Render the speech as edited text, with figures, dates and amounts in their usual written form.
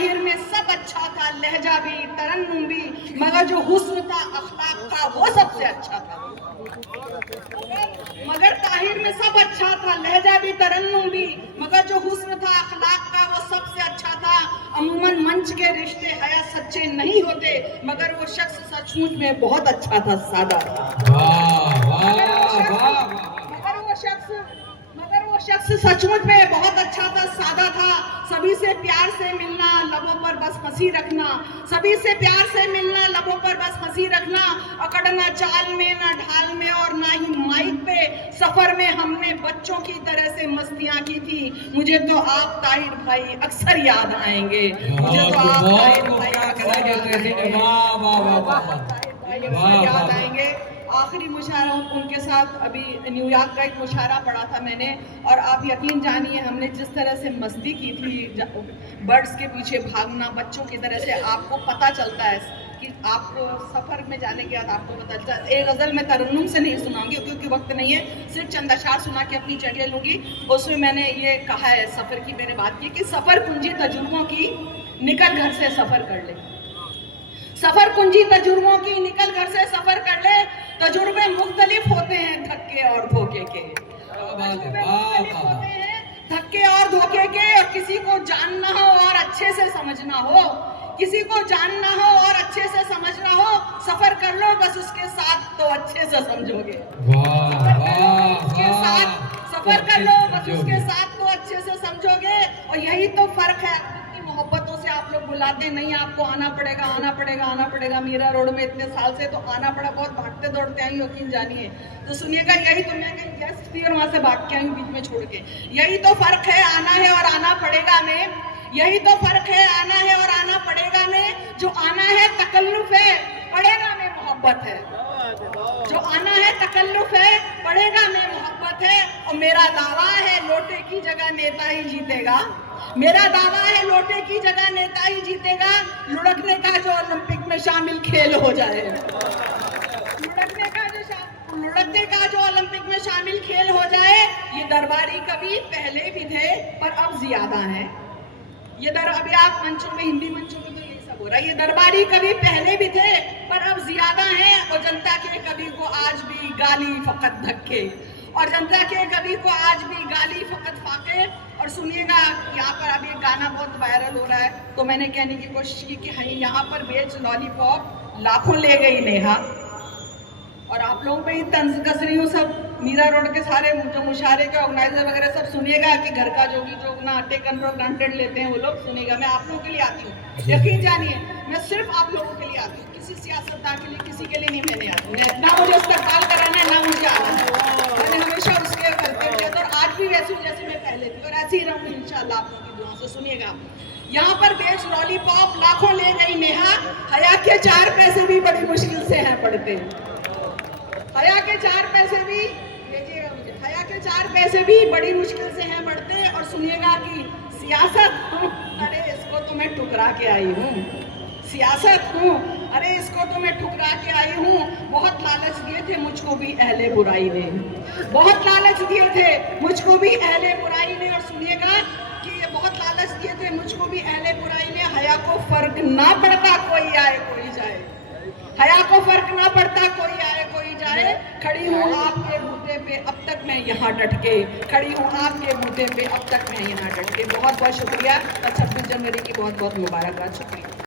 ताहिर में सब अच्छा था, लहजा भी तरन्नुम भी, मगर जो हुस्न था अखलाक का वो सबसे अच्छा था। मगर ताहिर में सब अच्छा था, लहजा भी तरन्नुम भी, मगर जो हुस्न था अखलाक का वो सबसे अच्छा था। अमूमन मंच के रिश्ते हया सच्चे नहीं होते, मगर वो शख्स सचमुच में बहुत अच्छा था, सादा था। मगर वो शख्स सचमुच में बहुत अच्छा था, सादा था। सभी से प्यार से मिलना, लबों पर बस हंसी रखना, सभी से प्यार से मिलना, लबों पर बस हंसी रखना, अकड़ना चाल में ना ढाल में और ना ही माइक पे। सफर में हमने बच्चों की तरह से मस्तियां की थी। मुझे तो आप ताहिर भाई अक्सर याद आएंगे, मुझे तो आप ताहिर भाई अक्सर याद आएंगे। आखिरी मुशायरा उनके साथ अभी न्यूयॉर्क का एक मुशायरा पढ़ा था मैंने, और आप यकीन जानिए हमने जिस तरह से मस्ती की थी, बर्ड्स के पीछे भागना बच्चों की तरह से, आपको पता चलता है कि आपको सफ़र में जाने के बाद आपको पता चलता है। एक गज़ल मैं तरन्नुम से नहीं सुनाऊंगी क्योंकि वक्त नहीं है, सिर्फ चंद अशार सुना के अपनी जगह लूँगी। उसमें मैंने ये कहा है, सफ़र की मैंने बात की कि सफ़र कुंजी तजुर्बों की, निकल घर से सफ़र कर ले। सफर कुंजी तजुर्बों की, निकल घर से सफर कर ले। तजुर्बे मुख्तलिफ होते हैं धक्के और धोखे के, धक्के और धोखे के। और किसी को जानना हो और अच्छे से समझना हो, किसी को जानना हो और अच्छे से समझना हो, सफर कर लो बस उसके साथ तो अच्छे से समझोगे। सफर कर लो बस उसके साथ तो अच्छे से समझोगे। और यही तो फर्क है। मोहब्बतों से आप लोग बुलाते नहीं, आपको आना पड़ेगा, आना पड़ेगा, आना पड़ेगा। मीरा रोड में इतने साल से तो आना पड़ा, बहुत भागते दौड़ते आई, यकीन जानिए। तो सुनिएगा, यही तो मैं कहीं गेस्ट थी और वहां से भाग के आई बीच में छोड़ के। यही तो फर्क है, आना है और आना पड़ेगा में। यही तो फर्क है, आना है और आना पड़ेगा में। जो आना है तकल्लुफ है, पड़ेगा में मोहब्बत है। जो आना है तकल्लुफ है, पड़ेगा में मोहब्बत है। और मेरा दावा है लोटे की जगह नेता ही जीतेगा। मेरा दावा है लोटे की जगह नेता ही जीतेगा। लुढ़कने का जो ओलंपिक में शामिल खेल हो जाए, लुढ़कने का जो ओलंपिक में शामिल खेल हो जाए। ये दरबारी कवि पहले भी थे पर अब ज्यादा है। अभी आप मंचों में, हिंदी मंचों में तो यही सब हो रहा है। ये दरबारी कवि पहले भी थे पर अब ज्यादा हैं। और जनता के कवि को आज भी गाली फकत धक्के, और जनता के कवि को आज भी गाली फकत फाके। और सुनिएगा, यहाँ पर अभी एक गाना बहुत वायरल हो रहा है, तो मैंने कहने की कोशिश की कि हाँ, यहाँ पर बेच लॉलीपॉप लाखों ले गई नेहा। और आप लोगों पे ही तंज कस रही हूँ सब। मीरा रोड के सारे जो मुशायरे के ऑर्गेनाइजर वगैरह सब सुनिएगा कि घर का जोगी जोगना टेकन फॉर ग्रांटेड लेते हैं वो लोग, सुनिएगा। मैं आप लोगों के लिए आती हूँ, यकीन जानिए, मैं सिर्फ आप लोगों के लिए आती हूँ, किसी सियासतदान के लिए, किसी के लिए नहीं मैंने आती हूँ। ना मुझे इस्तेमाल कराना है, ना मुझे आना है। मैंने हमेशा उसके करते हुए, और आज भी वैसे जैसे मैं पहले थी और ऐसे ही रहूँगी इंशाल्लाह आप लोगों की दुआ से। सुनिएगा, यहाँ पर बेच लॉलीपॉप लाखों ले गई नेहा, हया के 4 पैसे भी बड़ी मुश्किल से हैं पड़ते। हया के 4 पैसे भी, देखिएगा मुझे, हया के 4 पैसे भी बड़ी मुश्किल से हैं बढ़ते। और सुनिएगा कि सियासत हूँ, अरे इसको तो मैं ठुकरा के आई हूँ। सियासत हूँ, अरे इसको तो मैं ठुकरा के आई हूँ। बहुत लालच दिए थे मुझको भी अहले बुराई ने, बहुत लालच दिए थे मुझको भी अहले बुराई ने। और सुनिएगा कि ये बहुत लालच दिए थे मुझको भी अहले बुराई ने। हया को फर्क ना पड़ता कोई आए कोई जाए, हया को फर्क ना पड़ता कोई आए कोई जाए। खड़ी हूँ आपके बूते पे अब तक मैं यहाँ डट के, खड़ी हूँ आपके बूते पे अब तक मैं यहाँ डट के। बहुत बहुत शुक्रिया और 26 जनवरी की बहुत बहुत मुबारकबाद। शुक्रिया।